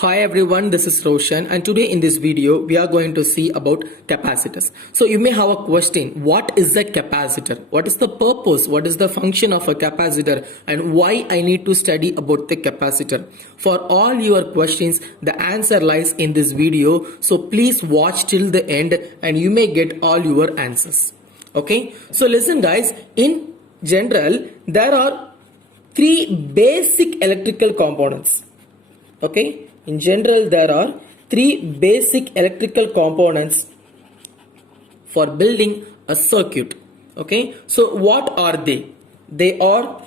Hi everyone, this is Roshan, and today in this video we are going to see about capacitors. So you may have a question, what is a capacitor? What is the purpose? What is the function of a capacitor and why I need to study about the capacitor? For all your questions, the answer lies in this video. So please watch till the end and you may get all your answers. Okay, so listen guys, in general there are three basic electrical components. Okay, in general there are three basic electrical components for building a circuit. Okay, so what are they? They are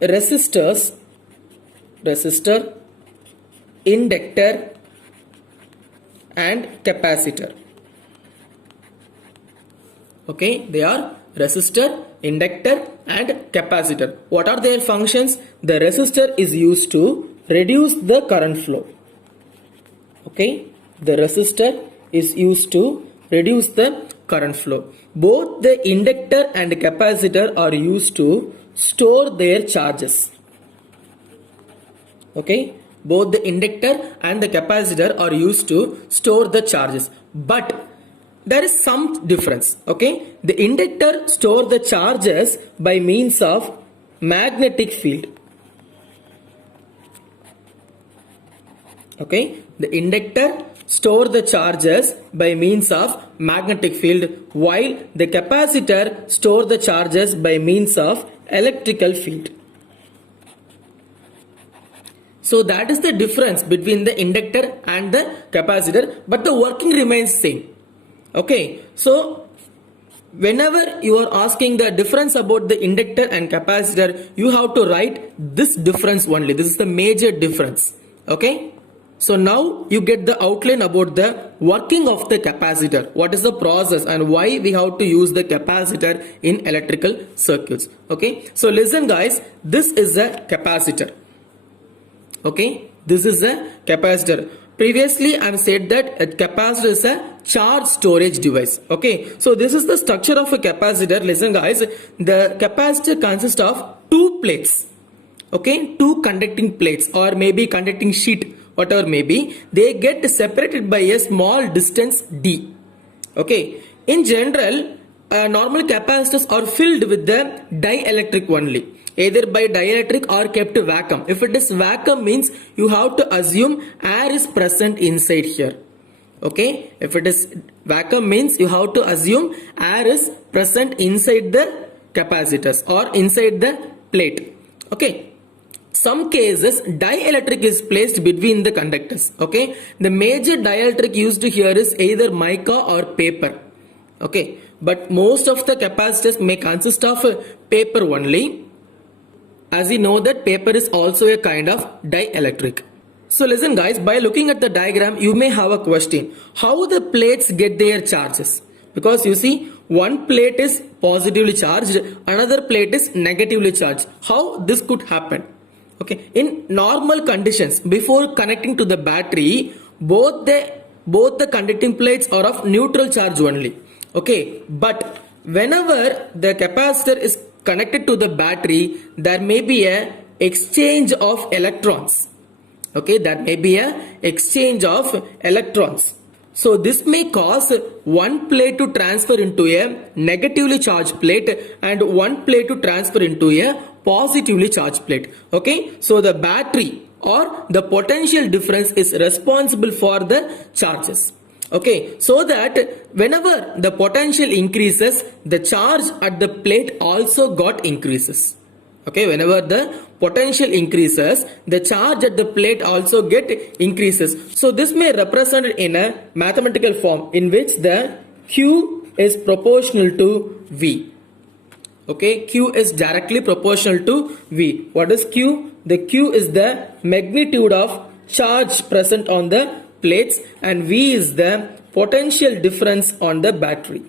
resistors, inductor and capacitor. Okay, they are resistor, inductor and capacitor. What are their functions? The resistor is used to reduce the current flow. Okay, the resistor is used to reduce the current flow. Both the inductor and capacitor are used to store their charges. Okay, both the inductor and the capacitor are used to store the charges, but there is some difference. Okay, the inductor stores the charges by means of magnetic field. Okay, the inductor stores the charges by means of magnetic field, while the capacitor stores the charges by means of electrical field. So that is the difference between the inductor and the capacitor, but the working remains same. Okay, so whenever you are asking the difference about the inductor and capacitor, you have to write this difference only. This is the major difference. Okay, so now you get the outline about the working of the capacitor. What is the process and why we have to use the capacitor in electrical circuits. Okay, so listen guys, this is a capacitor. Okay, this is a capacitor. Previously I have said that a capacitor is a charge storage device. Okay, so this is the structure of a capacitor. Listen guys, the capacitor consists of two plates. Okay, two conducting plates or maybe conducting sheet, whatever may be, they get separated by a small distance d. Okay, in general normal capacitors are filled with the dielectric only, either by dielectric or kept vacuum. If it is vacuum means you have to assume air is present inside here. Okay, if it is vacuum means you have to assume air is present inside the capacitors or inside the plate. Okay, some cases dielectric is placed between the conductors. Okay, the major dielectric used here is either mica or paper. Okay, but most of the capacitors may consist of paper only. As you know that paper is also a kind of dielectric. So listen guys, by looking at the diagram you may have a question, how the plates get their charges? Because you see, one plate is positively charged, another plate is negatively charged. How this could happen? Okay, in normal conditions, before connecting to the battery, both the conducting plates are of neutral charge only. Okay, but whenever the capacitor is connected to the battery, there may be a exchange of electrons. Okay, that may be a exchange of electrons. So this may cause one plate to transfer into a negatively charged plate and one plate to transfer into a positively charged plate. Okay, so the battery or the potential difference is responsible for the charges. Okay, so that whenever the potential increases, the charge at the plate also got increases. Okay, whenever the potential increases, the charge at the plate also get increases. So this may represent in a mathematical form in which the Q is proportional to V. Okay, Q is directly proportional to V. What is Q? The Q is the magnitude of charge present on the plates and V is the potential difference on the battery.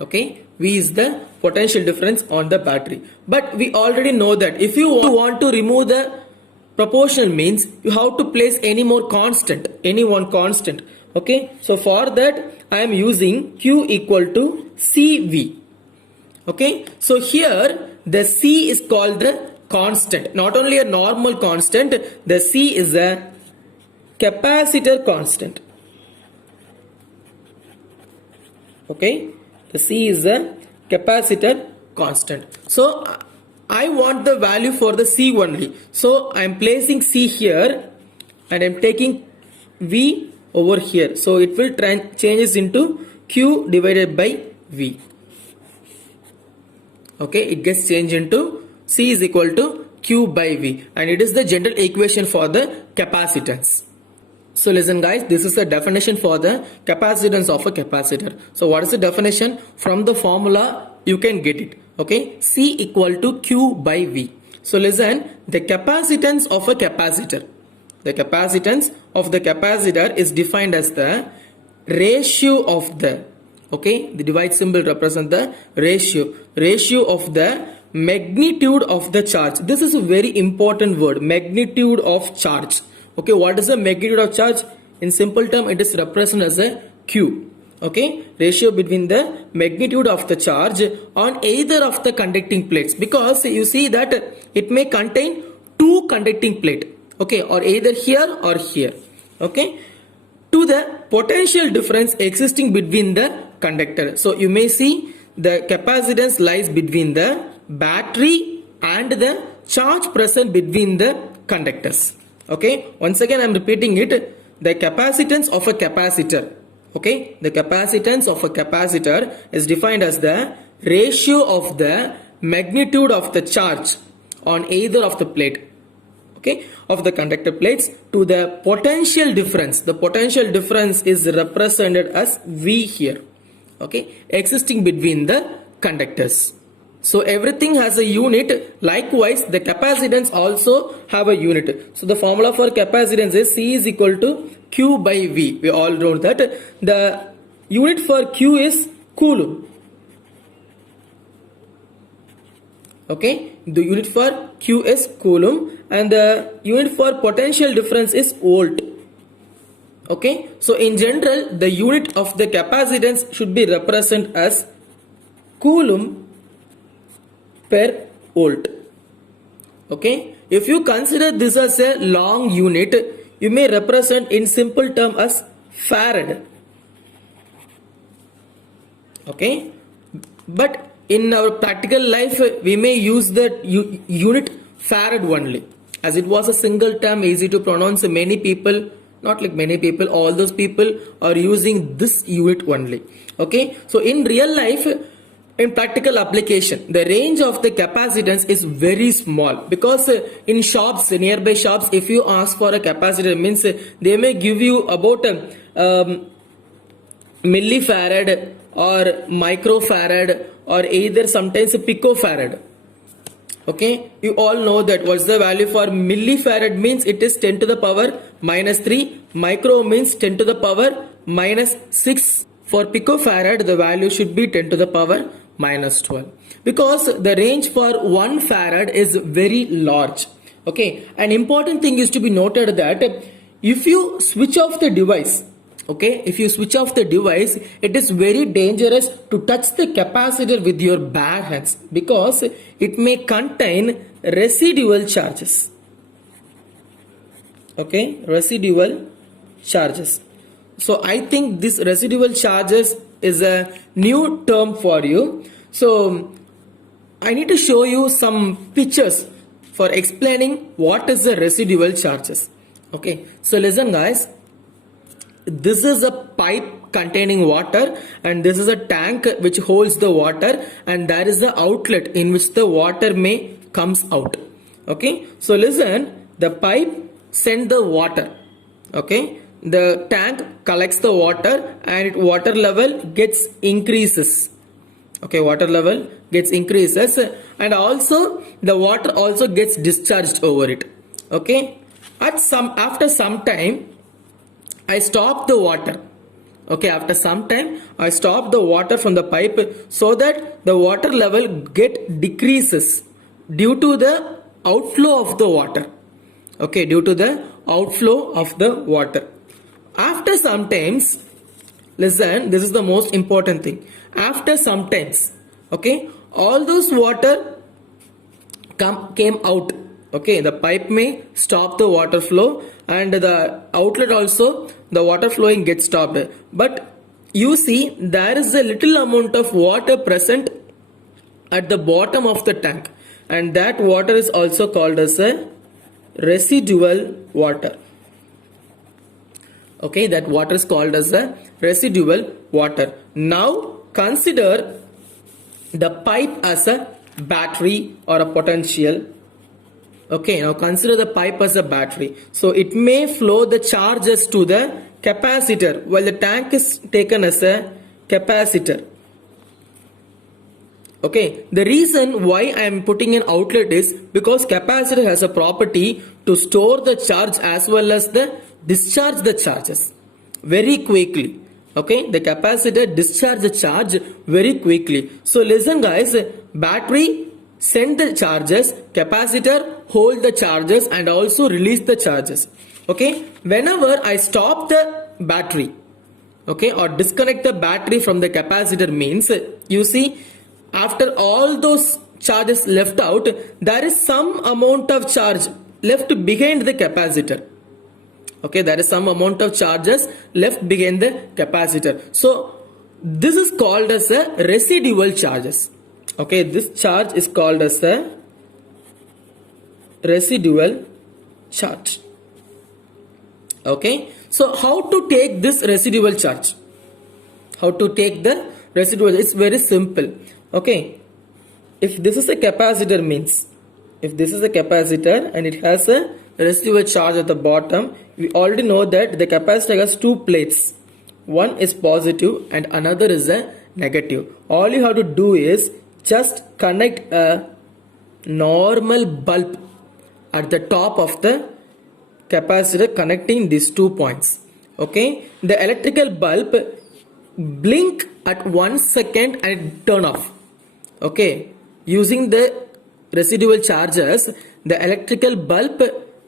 Okay, V is the potential difference on the battery. But we already know that if you want to remove the proportional means you have to place any one constant. Okay, so for that I am using Q equal to CV. Okay, so here the C is called the constant. Not only a normal constant, the C is a capacitor constant. Okay, the C is a capacitor constant. So I want the value for the C only. So I am placing C here and I am taking V over here. So it will changes into Q divided by V. Okay, it gets changed into C is equal to Q by V, and it is the general equation for the capacitance. So listen guys, this is the definition for the capacitance of a capacitor. So what is the definition? From the formula you can get it. Okay, C equal to Q by V. So listen, the capacitance of a capacitor. The capacitance of the capacitor is defined as the ratio of the, okay, the divide symbol represents the ratio of the magnitude of the charge. This is a very important word, magnitude of charge. Okay, what is the magnitude of charge? In simple term, it is represented as a Q. Okay, ratio between the magnitude of the charge on either of the conducting plates, because you see that it may contain two conducting plate, okay, or either here or here, okay, to the potential difference existing between the conductor. So you may see the capacitance lies between the battery and the charge present between the conductors. Okay, once again I am repeating it, the capacitance of a capacitor. Okay, the capacitance of a capacitor is defined as the ratio of the magnitude of the charge on either of the plate, okay, of the conductor plates to the potential difference. The potential difference is represented as V here, okay, existing between the conductors. So everything has a unit. Likewise, the capacitance also have a unit. So the formula for capacitance is C is equal to Q by V. We all know that the unit for Q is coulomb. Okay, the unit for Q is coulomb, and the unit for potential difference is volt. Okay, so in general, the unit of the capacitance should be represented as coulomb per volt. Okay, if you consider this as a long unit, you may represent in simple term as farad. Okay, but in our practical life we may use the unit farad only, as it was a single term, easy to pronounce. Many people, not like many people, all those people are using this unit only. Okay, so in real life, in practical application, the range of the capacitance is very small, because in shops, nearby shops, if you ask for a capacitor, means they may give you about millifarad or microfarad or either sometimes a picofarad. Okay, you all know that what's the value for millifarad means it is 10 to the power minus 3, micro means 10 to the power minus 6. For picofarad, the value should be 10 to the power minus 12, because the range for 1 farad is very large. Okay, an important thing is to be noted that if you switch off the device, okay, if you switch off the device, it is very dangerous to touch the capacitor with your bare hands, because it may contain residual charges. Okay, residual charges. So I think this residual charges is a new term for you. So I need to show you some pictures for explaining what is the residual charges. Okay, so listen guys, this is a pipe containing water, and this is a tank which holds the water, and there is the outlet in which the water may comes out. Okay, so listen, the pipe send the water. Okay, the tank collects the water and water level gets increases. Okay, water level gets increases, and also the water also gets discharged over it. Okay, after some time I stop the water. Okay, after some time I stop the water from the pipe, so that the water level get decreases due to the outflow of the water. Okay, due to the outflow of the water. After some times, listen, this is the most important thing. After some times, okay, all those water came out. Okay, the pipe may stop the water flow, and the outlet also the water flowing gets stopped. But you see there is a little amount of water present at the bottom of the tank, and that water is also called as a residual water. Okay, that water is called as a residual water. Now consider the pipe as a battery or a potential. Okay, now consider the pipe as a battery. So it may flow the charges to the capacitor while the tank is taken as a capacitor. Okay, the reason why I am putting an outlet is because capacitor has a property to store the charge as well as the discharge the charges very quickly. Okay, the capacitor discharge the charge very quickly. So listen guys, battery send the charges, capacitor hold the charges and also release the charges. Okay, whenever I stop the battery, okay, or disconnect the battery from the capacitor means, you see, after all those charges left out, there is some amount of charge left behind the capacitor. Okay, there is some amount of charges left behind the capacitor. So this is called as a residual charges. Okay, this charge is called as a residual charge. Okay, so how to take this residual charge? How to take the residual? It's very simple. Okay, if this is a capacitor means, if this is a capacitor and it has a residual charge at the bottom, we already know that the capacitor has two plates. One is positive and another is a negative. All you have to do is just connect a normal bulb at the top of the capacitor connecting these 2 points. Okay, the electrical bulb blink at 1 second and turn off. Okay, using the residual charges, the electrical bulb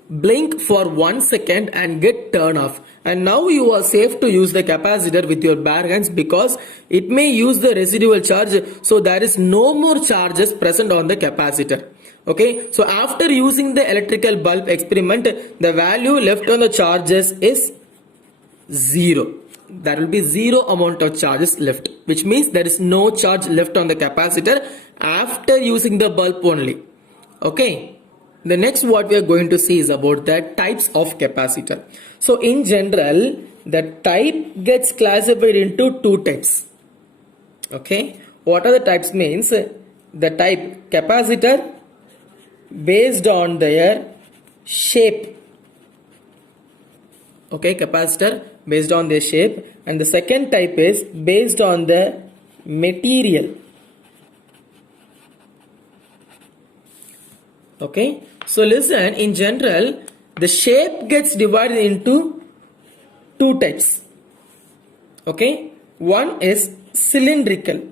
blink for 1 second and get turn off, and now you are safe to use the capacitor with your bare hands because it may use the residual charge, so there is no more charges present on the capacitor. Okay, so after using the electrical bulb experiment, the value left on the charges is 0. There will be 0 amount of charges left, which means there is no charge left on the capacitor after using the bulb only. Okay, the next what we are going to see is about the types of capacitor. So in general, the type gets classified into 2 types. Okay, what are the types means? The type capacitor based on their shape. Okay, capacitor based on their shape, and the second type is based on the material. Okay, so listen, in general the shape gets divided into 2 types. Okay, one is cylindrical,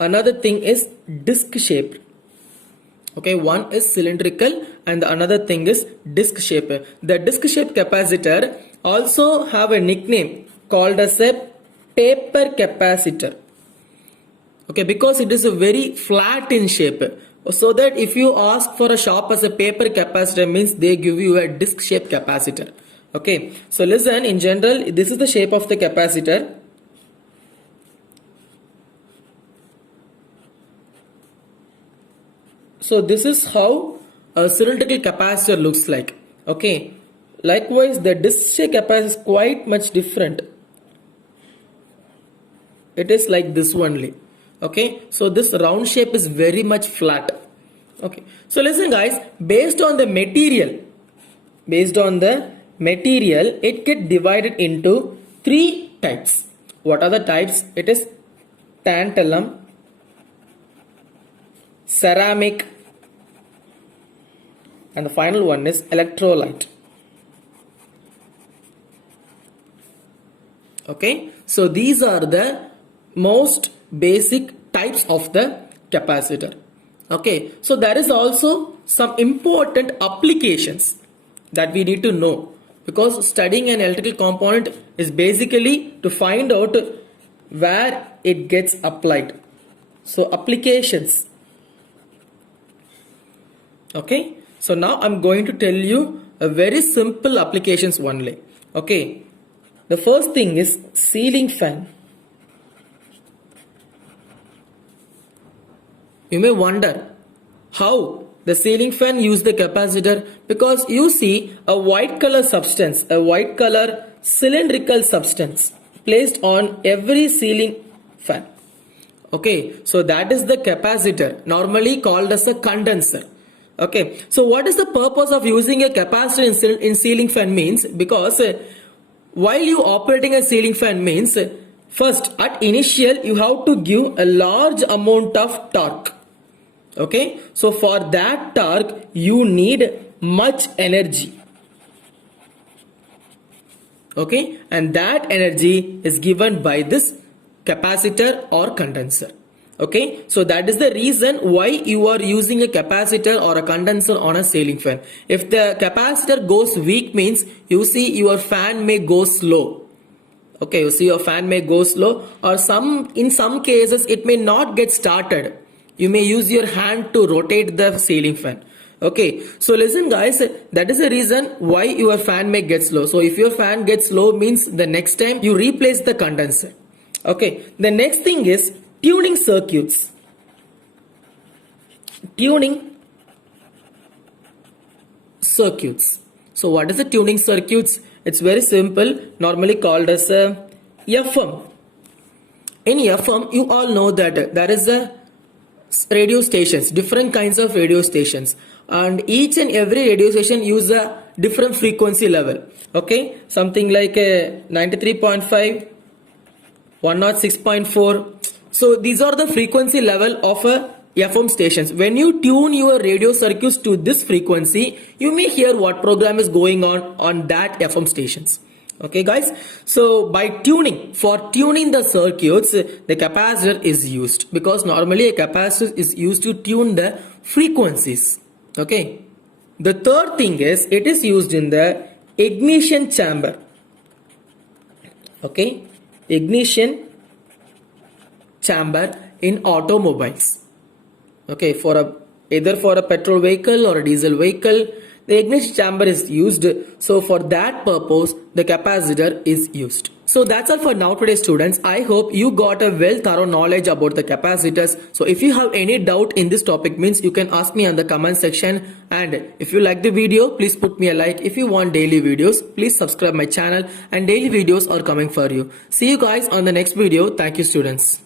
another thing is disc shaped. Okay, one is cylindrical and the another thing is disc shaped. The disc shaped capacitor also have a nickname called as a paper capacitor. Okay, because it is a very flat in shape, so that if you ask for a shop as a paper capacitor means they give you a disc shaped capacitor. Okay, so listen, in general this is the shape of the capacitor. So this is how a cylindrical capacitor looks like. Okay, likewise the disc shaped capacitor is quite much different. It is like this only. Okay, so this round shape is very much flat. Okay, so listen guys, based on the material, it gets divided into 3 types. What are the types? It is tantalum, ceramic, and the final one is electrolyte. Okay, so these are the most basic types of the capacitor. Okay, so there is also some important applications that we need to know, because studying an electrical component is basically to find out where it gets applied. So applications. Okay, so now I'm going to tell you a very simple applications only. Okay, the first thing is ceiling fan. You may wonder how the ceiling fan use the capacitor, because you see a white color substance, a white color cylindrical substance placed on every ceiling fan. Okay, so that is the capacitor, normally called as a condenser. Okay, so what is the purpose of using a capacitor in ceiling fan means? Because while you operating a ceiling fan means, first at initial you have to give a large amount of torque. Okay, so for that torque you need much energy. Okay, and that energy is given by this capacitor or condenser. Okay, so that is the reason why you are using a capacitor or a condenser on a ceiling fan. If the capacitor goes weak means, you see your fan may go slow. Okay, you see your fan may go slow, or in some cases it may not get started. You may use your hand to rotate the ceiling fan. Okay, so listen guys, that is the reason why your fan may get slow. So if your fan gets slow means the next time you replace the condenser. Okay, the next thing is tuning circuits. Tuning circuits. So what is the tuning circuits? It's very simple, normally called as a FM. In FM, you all know that there is a radio stations, different kinds of radio stations, and each and every radio station use a different frequency level. Okay, something like a 93.5, 106.4. so these are the frequency level of a FM stations. When you tune your radio circuits to this frequency, you may hear what program is going on that FM stations. Okay guys, so for tuning the circuits, the capacitor is used, because normally a capacitor is used to tune the frequencies. Okay, the third thing is it is used in the ignition chamber. Okay, ignition chamber in automobiles. Okay, either for a petrol vehicle or a diesel vehicle, the ignition chamber is used. So for that purpose, the capacitor is used. So that's all for now today students. I hope you got a well thorough knowledge about the capacitors. So if you have any doubt in this topic means, you can ask me on the comment section. And if you like the video, please put me a like. If you want daily videos, please subscribe my channel, and daily videos are coming for you. See you guys on the next video. Thank you students.